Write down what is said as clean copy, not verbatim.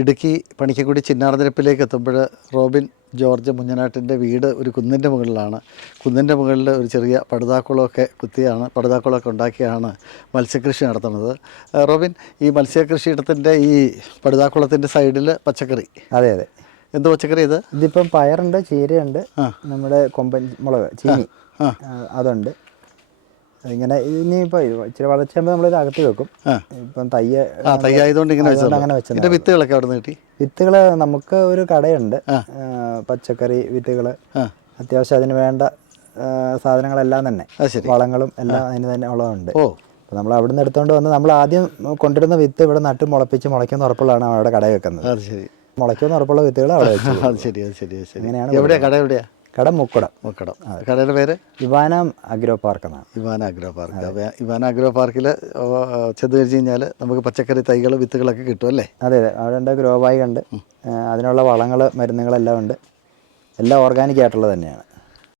ഇടുക്കി പണിക്കക്കുടി ചിന്നാർനിരപ്പിലേക്ക് എത്തുമ്പോൾ Robin George മുഞ്ഞനാട്ടിൻ്റെ വീട് ഒരു കുന്നിൻ്റെ മുകളിലാണ്. കുന്നിൻ്റെ മുകളിൽ ഒരു ചെറിയ പടുതാക്കുളമൊക്കെ ഉണ്ടാക്കിയാണ് മത്സ്യകൃഷി നടത്തുന്നത്. റോബിൻ, ഈ മത്സ്യകൃഷിയിടത്തിൻ്റെ ഈ പടുതാക്കുളത്തിൻ്റെ സൈഡിൽ പച്ചക്കറി. അതെ അതെ. എന്ത് പച്ചക്കറി ഇത്? ഇതിപ്പം പയറുണ്ട്, ചീരയുണ്ട്, നമ്മുടെ കൊമ്പൻ മുളക്, ചീനി അതുണ്ട്. ഇങ്ങനെ ഇനിയിപ്പോൾ ഇച്ചിരി വളർച്ചയാകുമ്പോൾ നമ്മളിത് അകത്ത് വെക്കും. ഇപ്പം തയ്യായതുകൊണ്ട് ഇങ്ങനെ അങ്ങനെ വെച്ചത്. വിത്തുകളൊക്കെ അവിടെ നിന്ന് കിട്ടി? വിത്തുകൾ നമുക്ക് ഒരു കടയുണ്ട്, പച്ചക്കറി വിത്തുകൾ. അത്യാവശ്യം അതിന് വേണ്ട സാധനങ്ങളെല്ലാം തന്നെ, വളങ്ങളും എല്ലാം അതിന് തന്നെ ഉള്ളതുണ്ട്. അപ്പോൾ നമ്മൾ അവിടെ നിന്ന് എടുത്തുകൊണ്ട് വന്ന് നമ്മൾ ആദ്യം കൊണ്ടുവരുന്ന വിത്ത് ഇവിടെ നട്ട് മുളപ്പിച്ച് മുളയ്ക്കുന്ന ഉറപ്പുള്ളതാണ് അവിടെ കട വെക്കുന്നത്. അത് ശരി. മുളയ്ക്കുന്ന ഉറപ്പുള്ള വിത്തുകൾ അവിടെ വെച്ചു. അത് ശരി, അത് ശരി, ശരി. അങ്ങനെയാണ്. എവിടെയാണ് കട? എവിടെയാണ് കട? മുക്കടം. കടയുടെ പേര് ഇവാന അഗ്രോ പാർക്ക് എന്നാണ്. Ivana agro park. അപ്പോൾ ഇവാന അഗ്രോ പാർക്കിൽ ചെന്ന് കഴിച്ച് കഴിഞ്ഞാൽ നമുക്ക് പച്ചക്കറി തൈകൾ വിത്തുകളൊക്കെ കിട്ടും അല്ലേ? അതെ അതെ. അവിടെ ഉണ്ട് ഗ്രോ ബാഗ് ഉണ്ട്, അതിനുള്ള വളങ്ങൾ മരുന്നുകളെല്ലാം ഉണ്ട്. എല്ലാം ഓർഗാനിക് ആയിട്ടുള്ളത് തന്നെയാണ്.